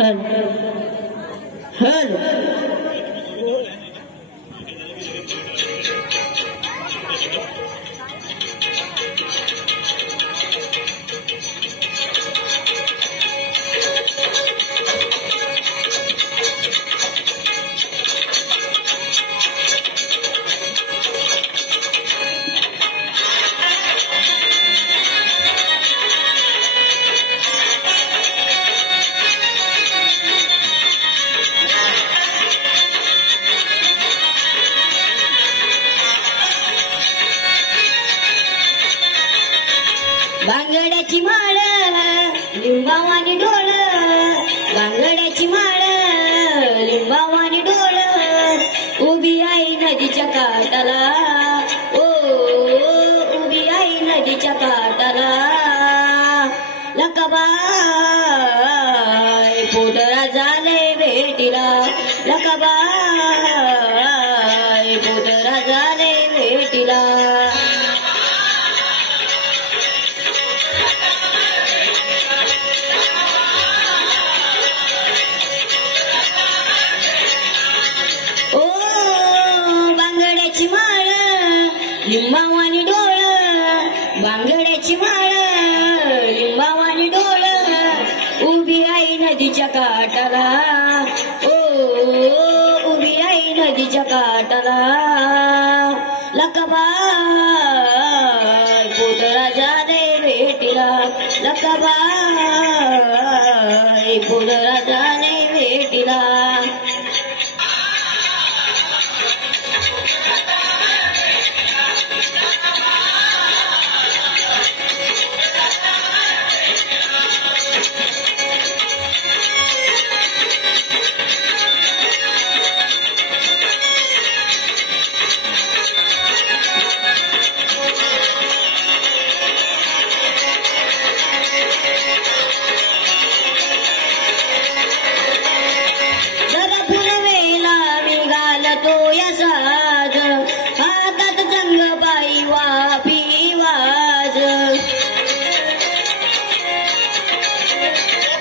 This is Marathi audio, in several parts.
हॅलो बांगड्याची माळ लिंबावानी डोळ बांगड्याची माळ लिंबावानी डोळ उभी आई नदीच्या काठाला ओ उभी आई नदीच्या काठाला लकाबाई पोदरा झाले भेटीला लकाबाई पोदरा झाले भेटीला लिंबावानी डोळ बांगड्याची माळ लिंबावानी डोळ उभी आई नदीच्या काठाला ओ उभी आई नदीच्या काठाला लकाबाई पोदरा झाले भेटीला लकाबाई पोदरा झाले भेटीला हातात जंगबाई वापी वाज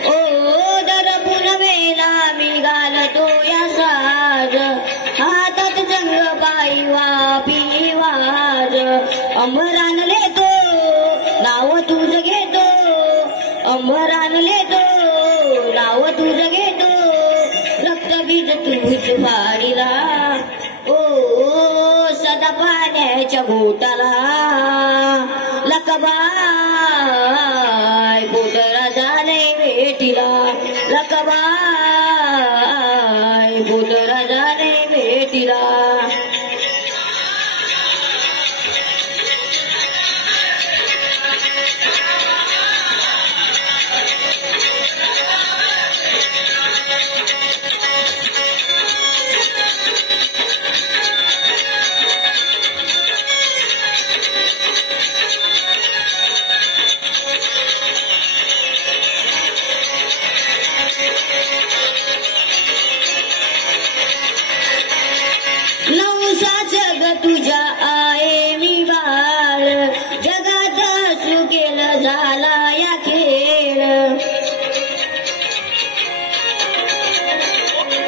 ओ दरपुन वेला मी घालतो या साज हातात जंगबाई वापी वाज अंबरान लेतो नाव तुझ घेतो अंबरान लेतो नाव तुझ घेतो रक्तबीज तुझ फाडीला ओ सदा पाण्याच्या घोटाला लकाबाई पोदरा झाले भेटीला लकाबाई पोदरा झाले भेटीला तुझ्या आहे मी बाळ जगात सुकेल झाला या खेळ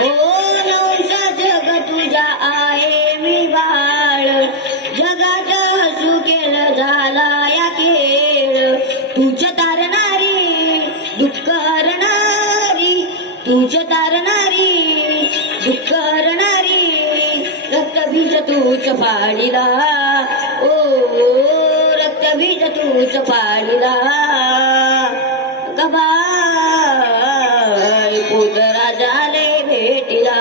ओ नवसा जग तुझ्या आहे मी बाळ जगात सुकेल झाला या खेळ तुझ तारणारी दुःख हरणारी तुझ तारणारी दुःख हरणारी रक्तबीज तूच फाडीला ओ रक्तबीज तूच फाडीला लकाबाई पोदरा झाले भेटीला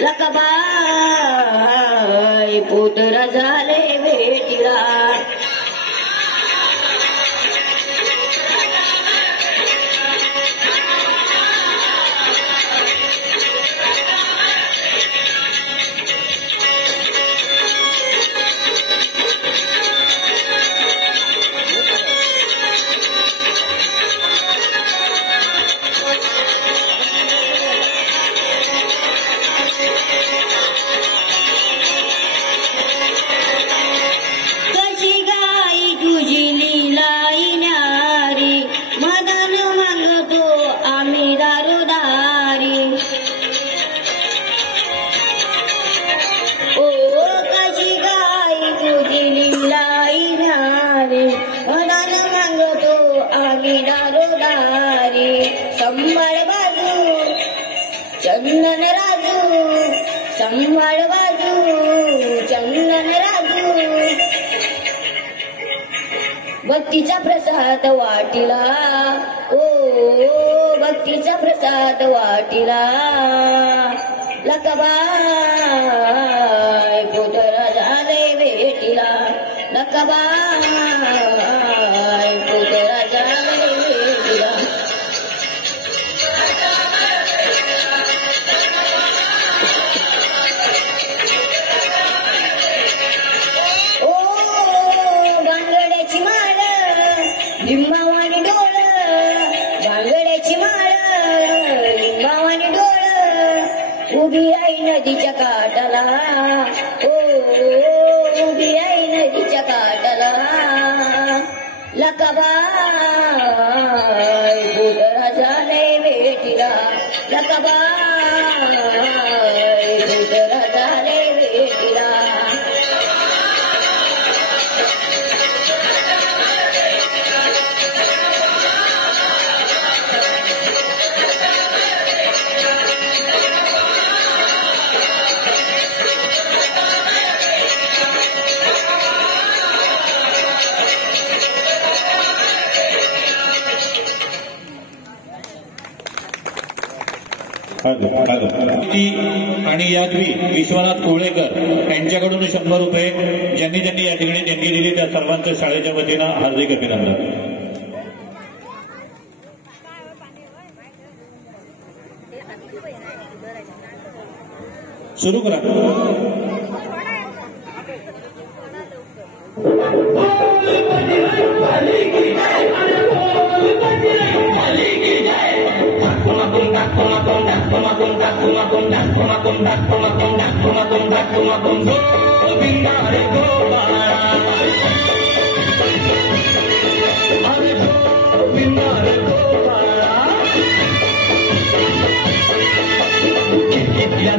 लकाबाई पोदरा झाले भेटीला विनारो दारी संभाळ बाजू चंदन राजू संभाळ बाजू चंदन राजू भक्तीचा प्रसाद वाटीला ओ भक्तीचा प्रसाद वाटीला लकाबाई पुत्र झाले भेटीला लकाबाई पुत्र झाले भेटीला ओ बांगड्याची माळ लिंबावानी डोळ बांगड्याची माळ लिंबावानी डोळ उभी आई नदीच्या काठाला ओ उभी आई नदीच्या काठाला लकाबाई पुतळा झाले भेटीला लकाबाई पुतळा झाले भेटीला आणि यात्री विश्वनाथ कोळेकर यांच्याकडून 100 रुपये ज्यांनी ज्यांनी या ठिकाणी देणगी दिली त्या सर्वांचं शाळेच्या वतीनं हार्दिक अभिनंदन. सुरू करा.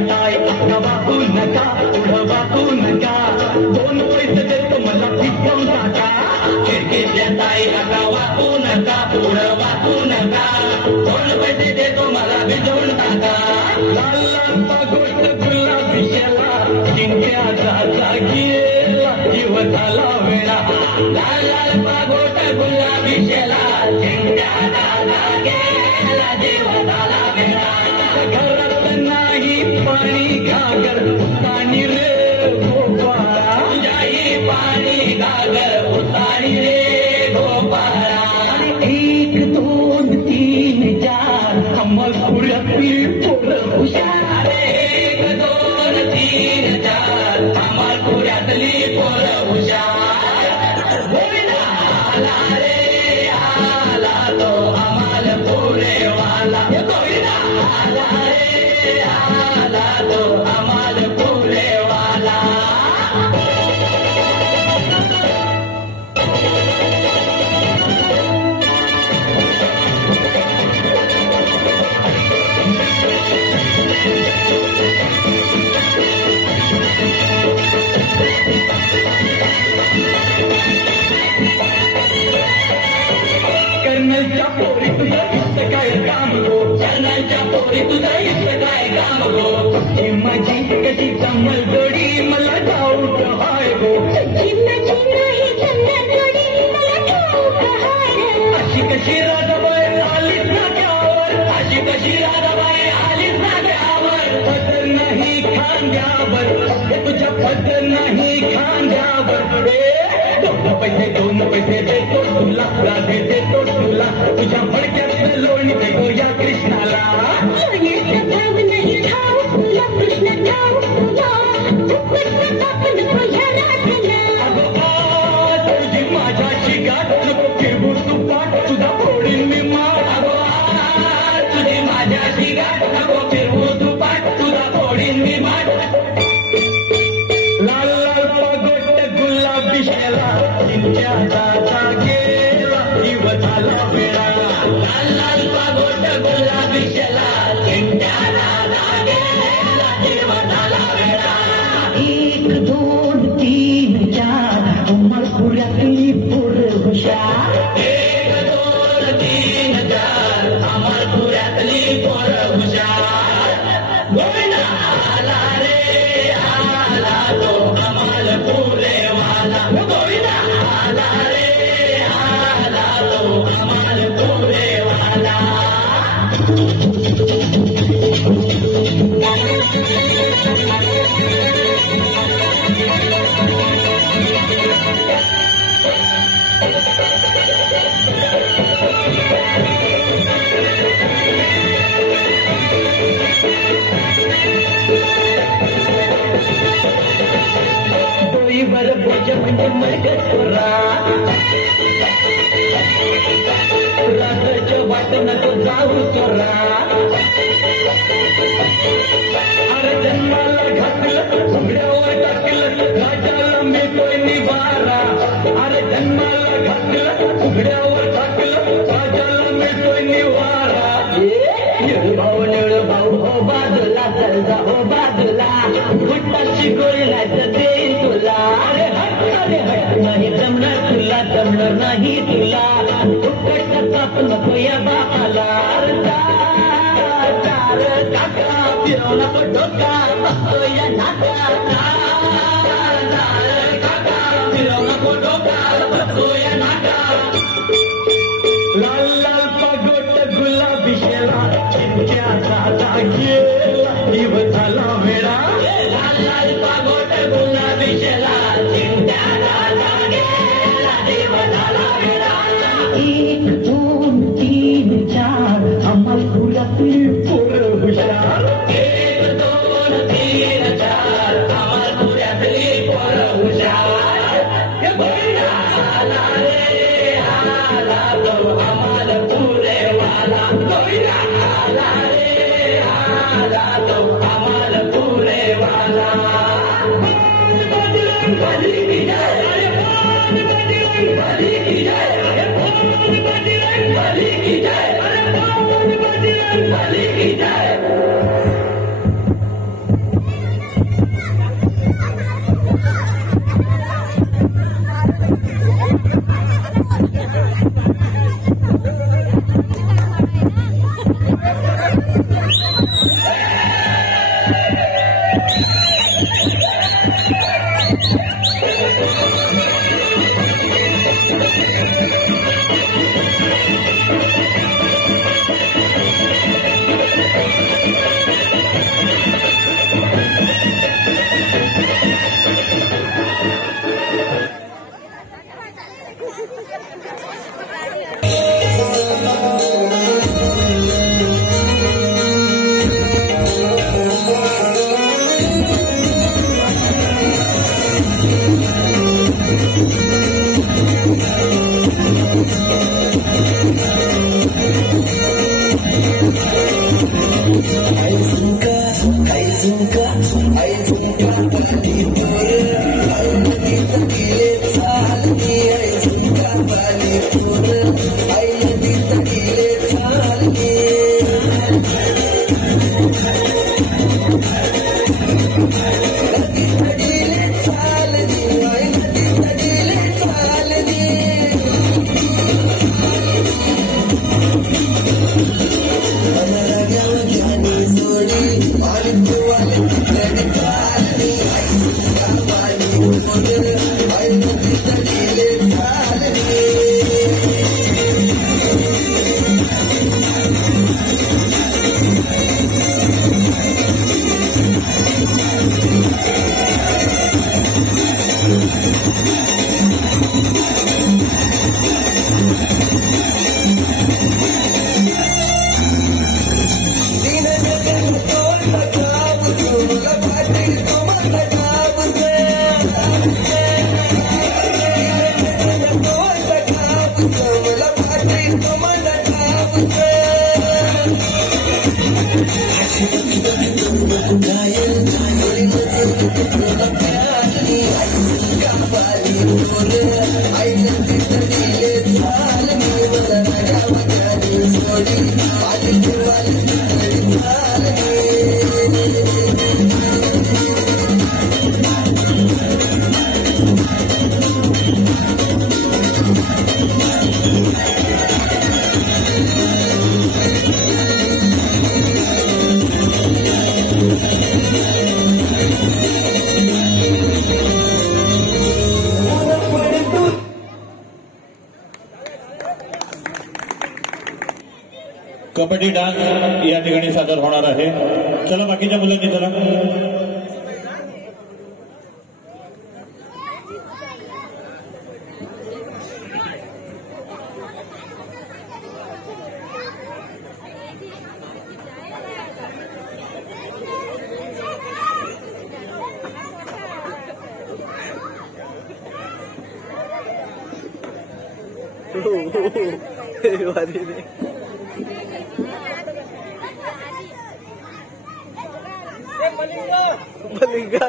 ताई अक्का वाकू नका पुढं वाकू नका 2 पैसे देतो मला भिजवून टाका खिडकीतल्या ताई अक्का वाकू नका पुढं वाकू नका 2 पैसे देतो मला भिजवून टाका लाल लाल पागोट गुलाबी शेला जिंक्याचा जागीला जीव झाला वेळा लाल लाल पागोट गुलाबी शेला जिंक्याचा जागीला जीव झाला वेळा घरात नाही पाणी घागर उतानी रे गोपाळा जाई पाणी घागर उतानी रे गोपाळा 1 2 3 4 अंमल पुऱ्यातली पोरं हुशार 1 2 3 4 अंमल पुऱ्यातली पोरं हुशार गोविंदा आला रे आला तो अमल पुरेवाला गोविंदा आला रे आला तो अमल पुरेवाला कर्नलच्या पोरी तुझं इथं काय काम गो कर्नलच्या पोरी तुझं इथं काय काम गो ही माझी कशी कमल जोडी मला ठाऊक हाय गो अशी कशी राधाबाई आलीच नाक्यावर अशी कशी राधाबाई आलीच नाक्यावर पदर नाही खांद्यावर हे तुझ्या पदर नाही खांद्यावर 2 पैसे देतो तुला राधे देतो तुला तुझ्या फडक्यात लोणी देतो या कृष्णाला तुझी माझ्याची गाठ नको फिरवू तू पाठ तुझा फोडीन मी माठ तुझी माझ्याची गाठ नको फिरवू तू पाठ तुझा फोडीन मी माठ लाल लाल पागोट गुलाबी शेला जिंक्याचा गेला जीव झाला वेळा लाल लाल पागोट गुलाबी शेला जिंक्याचा गेला जीव झाला वेळा 1 2 3 4 अंमल पुऱ्यातली पोरं हुशार 1 2 डोईवर बोज म्हणजे मरगतोरा राजाच्या वाट नको जाऊ तोरा अरे जन्माला घातलं घोड्यावर टाकलं राजाला मिळतोय निवारा अरे जन्माला घातलं घोड्यावर टाकलं राजाला मिळतोय निवारा भाऊ हो बाजूला चल जा हो बाजूला गुट्टाची गोळी नाही तर देईन तुला अरे हट नाही जमणार तुला जमणार नाही तुला फुकट ताप नको या बापाला काका फिरव नको डोका बसतो या नाका काका फिरव नको डोका बसतो या नाका लाल लाल पगोट गुलाबी शेला चिंच्याचा गेला दिव झाला वेळा लाल लाल पगोट गुलाबी शेला चिंच्याचा गेला दिव झाला वेळा 1 2 3 4 अमलपुरातील पोरं हुशार 1 2 3 4 अमलपुरातील पोरं हुशार आला रे आला तो अमलपुरे वाला आला रे आला तो अमलपुरे वाला बजरंग की जय बजरंग की जय बजरंग की जय बजरंग की जय कबड्डी डान्स या ठिकाणी सादर होणार आहे. चला बाकीच्या मुलांनी चला. Malinga.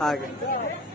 आ गया.